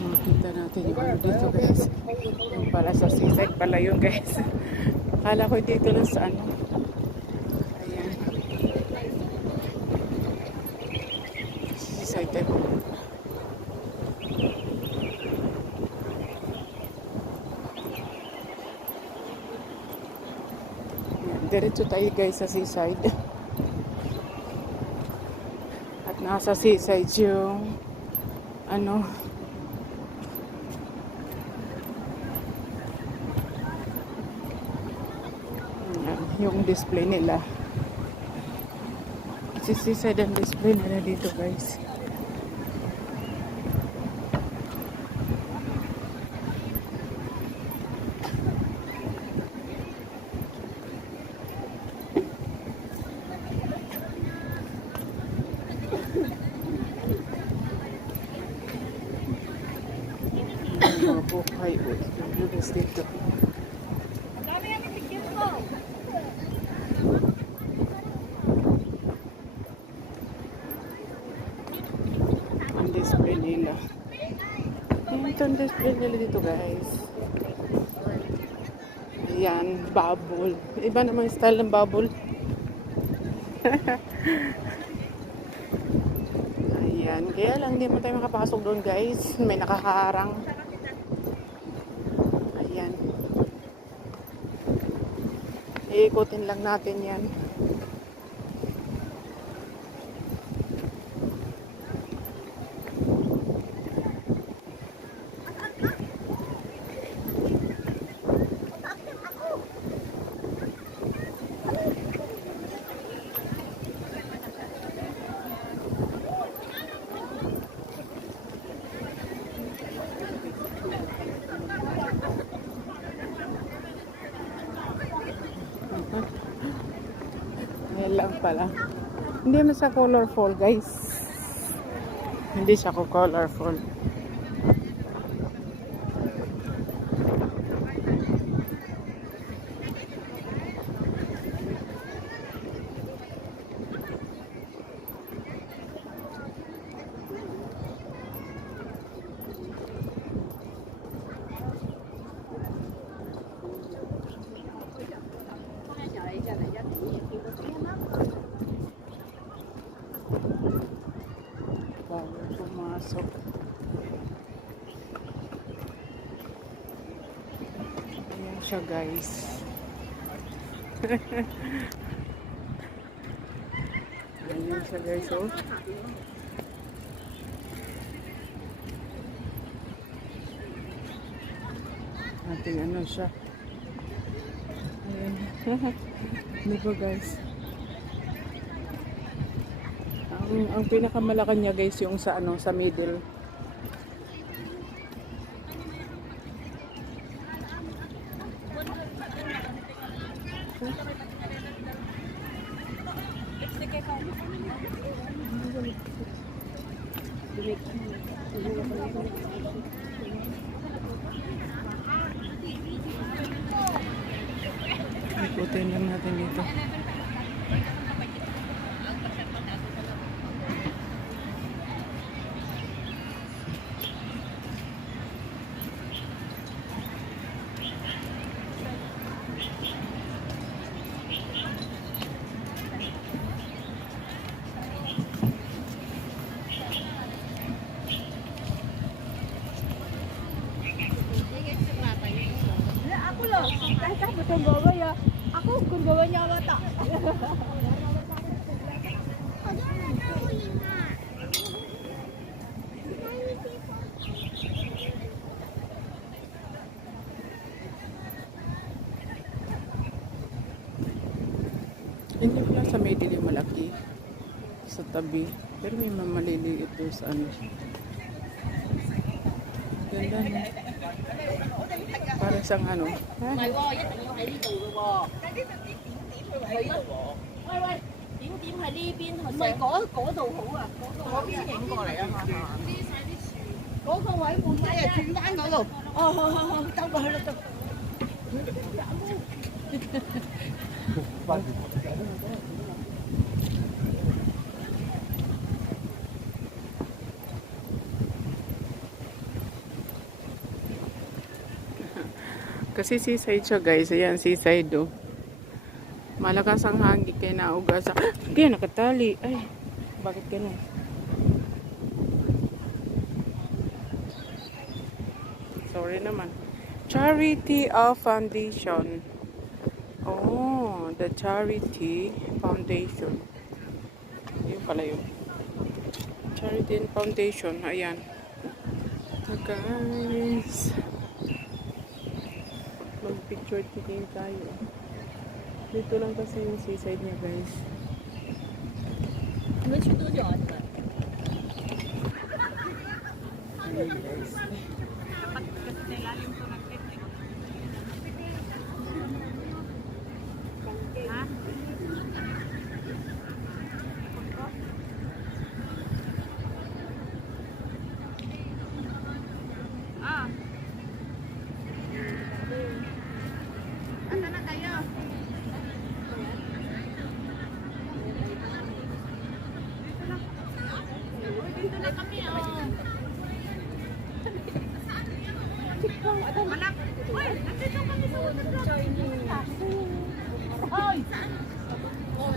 Makita natin yung ano dito guys. Yung pala sa seaside pala yun guys. Akala ko dito lang sa ano. Ayan. Seaside type. Diretso tayo guys sa seaside. At nasa seaside yung ano, yung display nila. Seaside ang display nila dito guys. Mga buhay o lugas dito. Ang display nila. Ito ang display nila dito guys. Ayan, bubble. Iba naman yung style ng bubble. Ayan, kaya lang hindi mo tayo makapasok doon guys. May nakaharang. Ayan. Iikutin lang natin yan. Ayan lang pala. Hindi mo siya colorful guys. Hindi siya colorful. Bago pumasok. siya guys. Ganyan siya guys, oh. Ating ano siya. Ayan. Di ba guys? Ang pinakamalaki niya guys yung sa ano, sa middle. Ikutin lang natin dito. Aku loh, kan betul bawa ya. Aku kun bawa nyawa tak. Hindi pala sa middle yung malaki. Sa tabi. Pero may mamaliliit doon sa ano. Ganda no? Para siyang ano. Ha? Kasi seaside siya guys. Ayan, seaside oh. Malakas ang hangin kaya naugasan. Kaya nakatali. Ay, bakit ganun? Sorry naman. Charity of Foundation. Oh, the Charity Foundation. Yun pala yun. Charity and Foundation. Ayan. So guys. Mag-picture taking tayo. Dito lang kasi yung seaside niya guys. Ayan guys.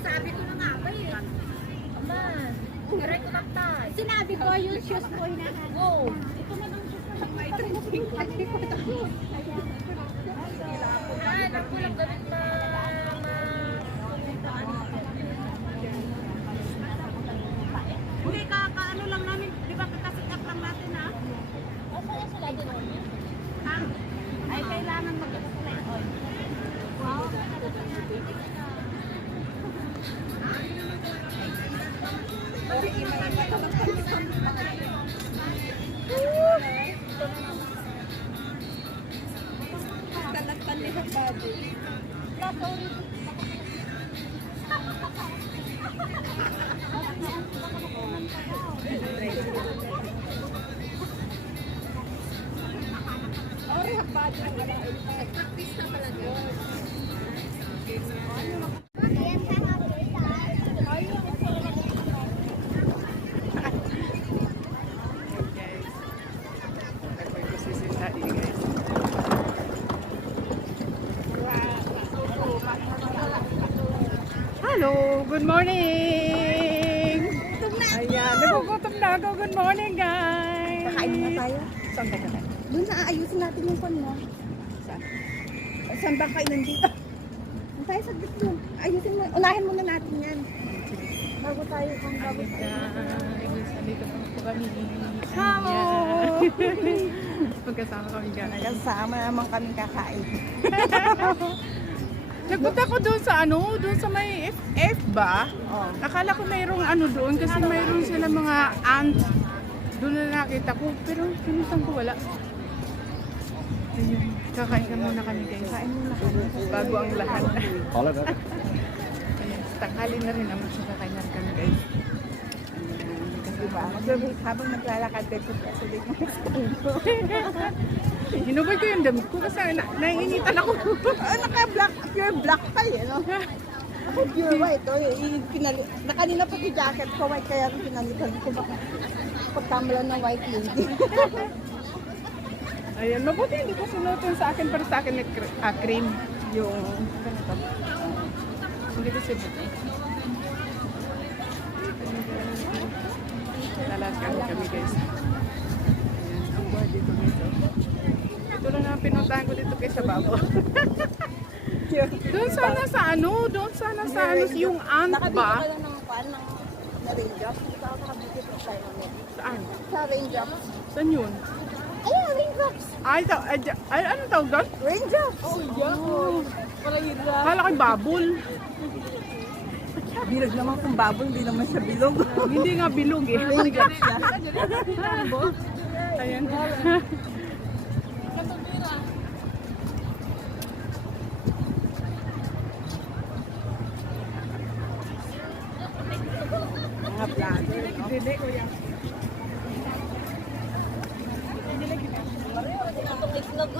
Sabi ko na nga ba eh. Ama, direct ko tayo. Sinabi ko yung shoes mo hinahanap. Go. Ito na lang shoes na may drinking. Alam ko lang ganun na hindi ano lang namin, di ba kakasikap lang natin ha? Asa yung sila din on yun? Ha? Ay kailangan magkakasala yung oil. Wow. Talagpan nila bago. Hello, good morning! Ayan, nagugutom na ako. Good morning, guys! Kakain na tayo. Saan tayo? Doon na aayusin natin yung pan mo. Saan? Saan ba kainan dito? Ang tayo sa dito. Ayusin mo. Unahin muna natin yan. Bago tayo kung bago Halika, tayo. andito po kami. Hello! Pagkasama kami guys. Kasama naman kami kakain. Nagpunta ko doon sa doon sa may FF ba? Oh. Akala ko mayroong doon kasi mayroon sila mga ant. Doon na nakita ko, pero pinusan ko wala. Ayun, kakain ka muna kami guys. Kain muna kami. Bago ang lahat. Hola, hola. Ayan, tanghali na rin naman siya kakain na rin kami guys. Diba? Habang naglalakad dito kasi dito ng stand ko. Hinubay ko yung damit ko kasi naiinitan ako. Naka-black, pure black pa eh, no? Ako pure white, oh. Nakanina pa yung jacket ko, white, kaya pinalitan ko baka pagkamalan ng white lady. Ayan, mabuti hindi ko sinutin sa akin, pero sa akin may cream. Yung ganito. Hindi ko sinutin. Lalakan kami guys. Ayan, ang buhay dito guys. Oh. Ito lang ang pinuntahan ko dito kay sa babo. Doon sana sa doon sana sa yung ant Nakabito ba? ka lang ng pan ng raindrops. Hindi ako nakabito pa tayo mamaya. Saan? Sa raindrops. Saan yun? Ayan, raindrops. Ay, ano tawag doon? Raindrops. Oh, yeah. Parang hirap. Kala ko'y babol. Bilog naman kung babon, hindi naman siya bilog. Hindi nga bilog eh. Raindrops siya. Ayan. Mga vlogger. Dili ko yan. Itlog.